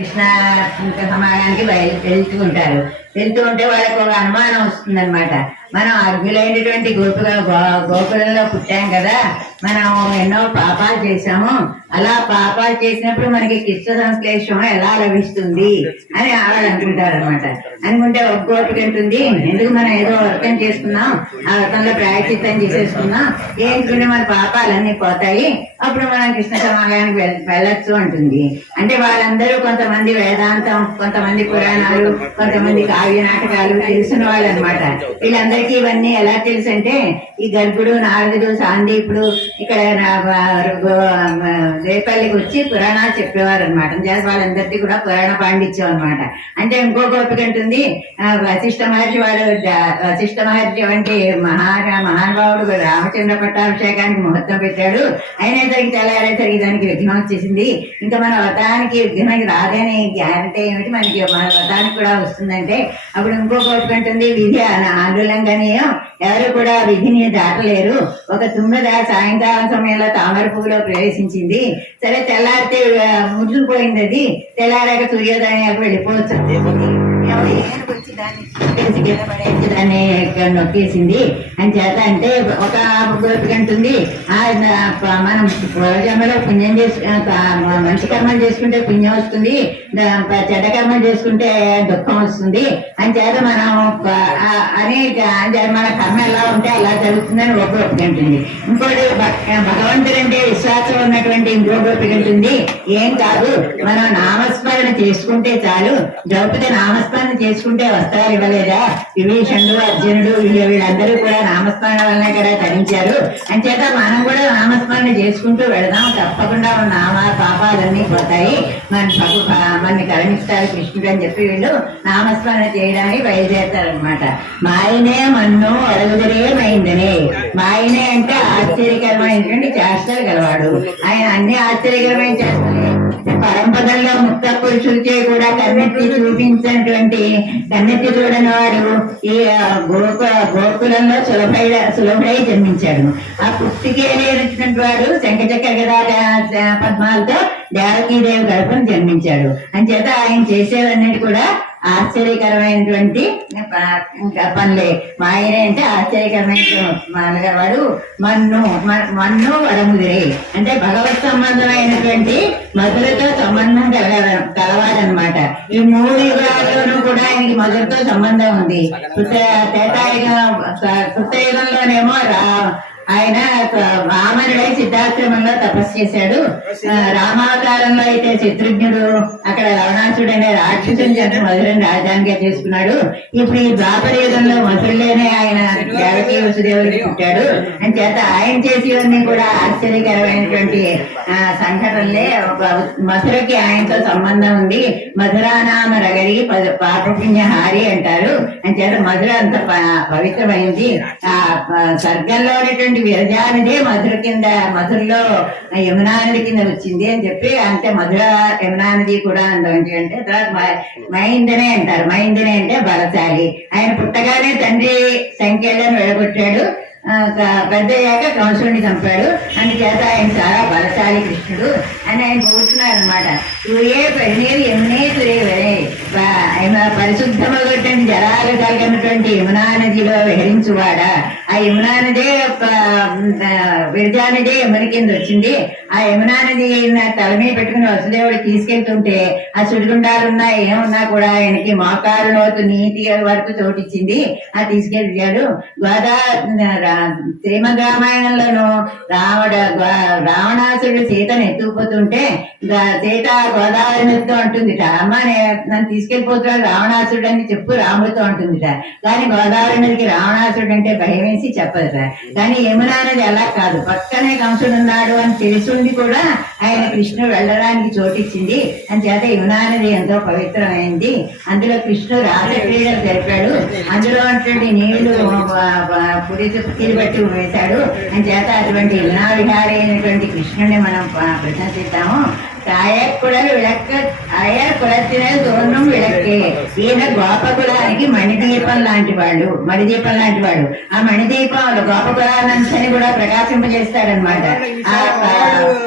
కృష్ణ సమాజానికి బయలు వెళ్తూ ఉంటారు వెళ్తూ ఉంటే వాళ్ళకి ఒక అనుమానం వస్తుందన్నమాట. మనం అర్హులైనటువంటి గోపుల గోకులంలో పుట్టాం కదా మనం ఎన్నో పాపాలు చేశాము. అలా పాపాలు చేసినప్పుడు మనకి కృష్ణ సంశ్లేషం ఎలా లభిస్తుంది అని ఆవిడ అనుకుంటారు అనమాట అనుకుంటే ఒక గోపిక ఉంటుంది ఎందుకు మనం ఏదో వ్రతం చేసుకున్నాం ఆ వ్రతంలో ప్రాయచిత్తం చేసేసుకున్నాం ఏంటంటే మన పాపాలన్నీ పోతాయి అప్పుడు మనం కృష్ణ సమాధానానికి వెళ్ళొచ్చు అంటుంది. అంటే వాళ్ళందరూ కొంతమంది వేదాంతం కొంతమంది పురాణాలు కొంతమంది కావ్య నాటకాలు తెలిసిన వాళ్ళు అనమాట వీళ్ళందరికీ ఇవన్నీ ఎలా తెలుసు అంటే ఈ గర్భుడు నారదుడు సాందీపుడు ఇక్కడ రేపల్లికి వచ్చి పురాణాలు చెప్పేవారు అనమాట వాళ్ళందరికీ కూడా పురాణ పాండిత్యం అనమాట అంటే ఇంకో గొప్పగా ఉంటుంది ఆ, వశిష్ఠ మహర్షి వాడు వశిష్ఠ మహర్షి వంటి మహారా మహానుభావుడు రామచంద్ర పట్టాభిషేకానికి ముహూర్తం పెట్టాడు. అయినేసరికి తెల్లారేసరికి దానికి విఘ్నం వచ్చేసింది. ఇంకా మన వ్రతానికి విఘ్నం రాదని గ్యారంటీ ఏమిటి? మనకి మన వ్రతానికి కూడా వస్తుందంటే అప్పుడు ఇంకో గోపిక ఉంటుంది విధి ఆందోళనగానే ఎవరు కూడా విధిని దాటలేరు. ఒక తుమ్మెద సాయంకాలం సమయంలో తామర పువ్వులో ప్రవేశించింది. సరే తెల్లారితే ఆ, అది తెల్లారాక సూర్యోదయానికి వెళ్ళిపోవచ్చు. దాన్ని నొక్కేసింది. అని చేత అంటే ఒక గోపిక ఉంటుంది ఆ, మనం పూర్వజన్మలో పుణ్యం చేసు మంచి కర్మలు చేసుకుంటే పుణ్యం వస్తుంది. చెడ్డ కర్మలు చేసుకుంటే దుఃఖం వస్తుంది. అని చేత మనం అని మన కర్మ ఎలా ఉంటే అలా జరుగుతుందని ఒక గోపిక ఉంటుంది. ఇంకోటి భ- భగవంతుడు అంటే విశ్వాసం ఉన్నటువంటి ఇంకో గోపిక ఉంటుంది. ఏం కాదు మనం నామస్మరణ చేసుకుంటే చాలు. ద్రౌపది నామస్మరణ చేసుకుంటే వస్తారు ఇవ్వలేదా? విభీషణుడు అర్జునుడు వీళ్ళు వీళ్ళందరూ కూడా నామస్మరణ వల్లనే కదా ధరించారు అంచేత మనం కూడా నామస్మరణ చేసుకుంటూ వెళదాం. తప్పకుండా మన నామ పాపాలన్నీ పోతాయి. మన భగ- మనని కరణిస్తారు కృష్ణుడు అని చెప్పి వీళ్ళు నామస్మరణ చేయడానికి బయలుదేరతారనమాట మాయనే మన్ను అడుగుదరేమైందని మాయనే అంటే ఆశ్చర్యకరమైనటువంటి చేష్టలు గలవాడు. ఆయన అన్ని ఆశ్చర్యకరమైన చేష్టలే. పరంపదల్లో ముక్త పురుషులచే కూడా కన్నెత్తి చూపించినటువంటి కన్నెత్తి చూడని వాడు ఈ ఆ, గోకు గోకులంలో సులభై సులభై జన్మించాడు. ఆ పుష్టికే లేనటువంటి వాడు శంఖచక్ర గదా పద్మాలతో దేవకీదేవి గర్భం జన్మించాడు. అంచేత ఆయన చేసేవన్నిటి కూడా ఆశ్చర్యకరమైనటువంటి పనులే. మాయనే అంటే ఆశ్చర్యకరమైన మానగవాడు మన్ను మ- మన్ను వరముదిరే. అంటే భగవత్ సంబంధమైనటువంటి మధురతో సంబంధం కలగ కలవాడనమాట ఈ మూడు యుగాల్లోనూ కూడా ఆయనకి మధురతో సంబంధం ఉంది. కృత త్రేతాయుగం కృతయుగంలోనేమో ఆయన రామనుడై సిద్ధాశ్రమంలో తపస్సు చేశాడు. రామావతారంలో అయితే శత్రుఘ్నుడు అక్కడ లవణాసుడు అనే రాక్షసుని చేత మధురని రాజధానిగా చేసుకున్నాడు ఇప్పుడు ఈ ద్వాపర యుగంలో మధురలోనే ఆయన దేవకీ వసుదేవుడికి పుట్టాడు. అని చేత ఆయన చేసేవన్నీ కూడా ఆశ్చర్యకరమైనటువంటి ఆ, సంఘటనలే. ఒక మధురకి ఆయనతో సంబంధం ఉంది. మధురానామ రగరి పద- పాపపుణ్య హారి అంటారు. అని చేత మధుర అంత పవిత్రమైంది. ఆ ఆ, స్వర్గంలో ఉన్నటువంటి విరజానిదే మధుర కింద మధురలో యమునా నది కింద వచ్చింది అని చెప్పి అంటే మధుర యమునా నది కూడా అందులో అంటే తర్వాత మైందనే అంటారు. మైందనే అంటే బలశాలి. ఆయన పుట్టగానే తండ్రి సంఖ్యలను వెళ్ళగొట్టాడు పెద్దయ్యాక కంసుడిని చంపాడు. అని చేత ఆయన చాలా బలశాలి కృష్ణుడు అని ఆయన కూర్చున్నారు అనమాట ఏ పన్నీరు ఎన్నే తురే వరే జలాలు కలిగినటువంటి యమునా నదిలో విహరించువాడా? ఆ యమునా నదే ప- విరజా నదే యమున కింద వచ్చింది. ఆ యమునా నది నా తల మీద పెట్టుకుని వసుదేవుడు తీసుకెళ్తుంటే ఆ సుడిగుండాలున్నా ఏమున్నా కూడా ఆయనకి మోకారు లోతు నీటి వరకు చోటిచ్చింది. ఆ తీసుకెళ్ళాడు. గోదా శ్రీమద్ రామాయణంలోను రావణ గో- సీతను ఎత్తుకుపోతుంటే సీత గోదావరి నదితో అంటుంది అమ్మ నన్ను తీసుకెళ్ళిపోతున్నాడు రావణాసురుడు అని చెప్పు రాముడితో అంటుందిట కానీ గోదావరి నదికి రావణాసురుడు అంటే భయం వేసి సార్. కానీ యమునా నది అలా కాదు. పక్కనే కంసుడు ఉన్నాడు అని తెలుసుండి కూడా ఆయన కృష్ణుడు వెళ్ళడానికి చోటిచ్చింది. అని చేత యమునా నది ఎంతో పవిత్రమైంది. అందులో కృష్ణుడు రాస క్రీడలు జరిపాడు. అందులో అటువంటి నీళ్ళు పుడి చుక్కీలు బట్టి వేశాడు. అని చేత అటువంటి యమునా విహారి అయినటువంటి కృష్ణుడిని మనం ప్రశంసిస్తాము. ತಾಯಕ್ಕುಳಲು విలక్క ಆಯ ಕುಲ దూరం విళక్కే ఈయన గోపకులానికి మణిదీపం లాంటి వాళ్ళు మణిదీపం లాంటి వాడు ఆ మణిదీపం గోపకులానంతని కూడా ప్రకాశింపజేస్తాడనమాట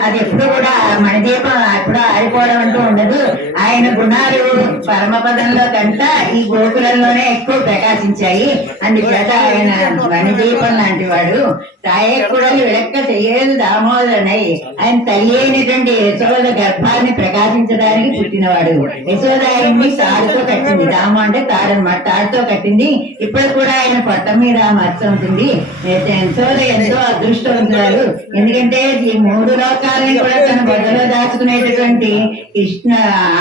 అది ఎప్పుడు కూడా ఆ మణిదీపం ఎప్పుడు ఆరిపోవడం అంటూ ఉండదు ఆయన గుణాలు పరమపదంలో కంట ఈ గోకులంలోనే ఎక్కువ ప్రకాశించాయి అందుచేత ఆయన మణిదీపం లాంటి వాడు తాయక్కుడలు విడక్క చేయలేదు దామోదరనై ఆయన తల్లి అయినటువంటి యశోద గర్భాన్ని ప్రకాశించడానికి పుట్టినవాడు. యశోద తాడుతో కట్టింది. రామ అంటే తాడనమాట తాడుతో కట్టింది. ఇప్పుడు కూడా ఆయన పొట్ట మీద ఆ మచ్చ ఉంటుంది. యశోద ఎంతో అదృష్టవంతురాలు. ఎందుకంటే ఈ మూడు లోకాలని కూడా తన బొద్దలో దాచుకునేటటువంటి కృష్ణ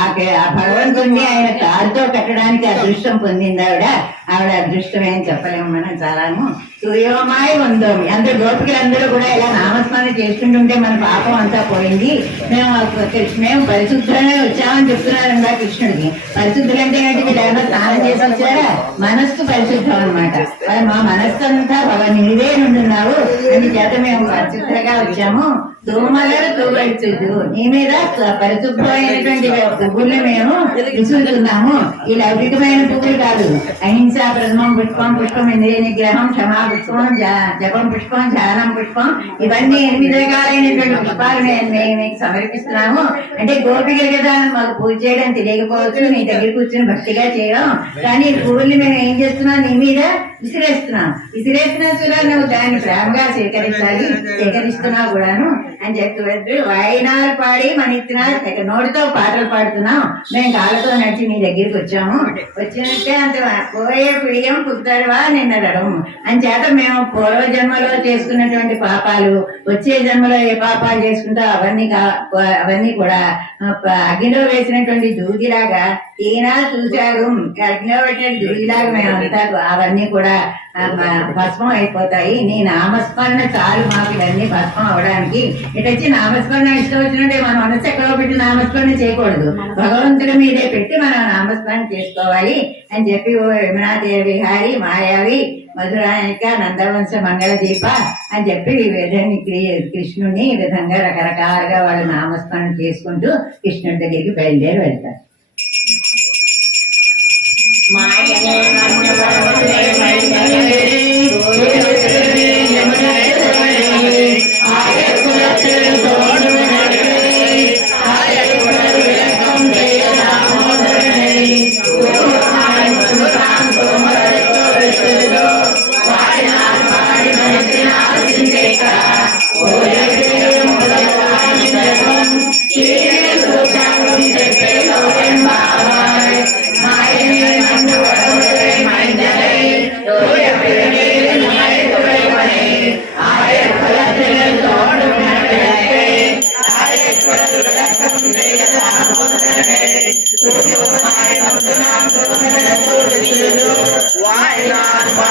ఆ భగవంతుణ్ణి ఆయన తాడుతో కట్టడానికి అదృష్టం పొందింది ఆవిడ. ఆవిడ అదృష్టం ఏం చెప్పలేము మనం చాలాను సూర్యోమాయ ఉందో అందరు గోపికలందరూ కూడా ఇలా నామస్మరణ చేసుకుంటుంటే మన పాపం అంతా పోయింది. మేము మేము పరిశుద్ధులనే వచ్చామని చెప్తున్నారు ఆ కృష్ణుడికి. పరిశుద్ధులు అంటే ఏంటి మీరు స్నానం చేసి వచ్చారా? మనస్సు పరిశుద్ధం అనమాట మా మనస్సు అంతా బాగా నీవే నుండున్నావు అని చేత మేము పరిశుద్ధంగా వచ్చాము. దోమలను తోగడుచుద్దు నీ మీద పరిశుభ్రమైనటువంటి పువ్వుల్ని మేము విసురుతున్నాము. ఈ లౌకికమైన పువ్వులు కాదు. అహింస ప్రథమం పుష్పం పుష్పం ఇంద్రియ నిగ్రహం క్షమా పుష్పం జపం పుష్పం ధ్యానం పుష్పం ఇవన్నీ ఎనిమిది రకాలైనటువంటి మేము మీకు సమర్పిస్తున్నాము అంటే గోపికలు కదా మాకు పూజ చేయడం తెలియకపోవచ్చు నీ దగ్గర కూర్చొని భక్తిగా చేయడం. కానీ ఈ మేము ఏం చేస్తున్నాం? నీ మీద విసిరేస్తున్నాం విసిరేస్తున్నా కూడా నువ్వు దాన్ని ప్రేమగా స్వీకరించాలి స్వీకరిస్తున్నావు కూడాను అని చెప్తూ వాయినాలు పాడి మన ఇస్తున్నా నోటితో పాటలు పాడుతున్నాం. మేము కాళ్ళతో నడిచి నీ దగ్గరికి వచ్చాము. వచ్చినట్టే అంత పోయే పిడియం పుత్తాడువా రడము అని చేత మేము పూర్వ జన్మలో చేసుకున్నటువంటి పాపాలు వచ్చే జన్మలో ఏ పాపాలు చేసుకుంటా అవన్నీ కా- అవన్నీ కూడా అగ్నిలో వేసినటువంటి దూదిలాగా ఈయన చూశారు. అగ్నిలో పెట్టిన దూదిలాగా మేమంతా అవన్నీ కూడా భస్మం అయిపోతాయి. నీ నామస్మరణ చాలు మాకు ఇవన్నీ భస్మం అవడానికి ఇటు వచ్చి నామస్మరణ ఇష్టం వచ్చినట్టే మన మనసు ఎక్కడో పెట్టి నామస్మరణ చేయకూడదు. భగవంతుడి మీదే పెట్టి మనం నామస్మరణ చేసుకోవాలి అని చెప్పి ఓ యమునాదేవి విహారి మాయావి మధురానిక నందవంశ మంగళ దీప అని చెప్పి ఈ విధంగా కృష్ణుని ఈ విధంగా రకరకాలుగా వాళ్ళు నామస్మరణ చేసుకుంటూ కృష్ణుడి దగ్గరికి బయలుదేరి వెళ్తారు. మాయనే మన్యవరములే మైనరే, గోవిందుడే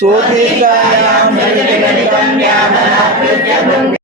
మధ్యాహయంతి సూత్రీకాయాం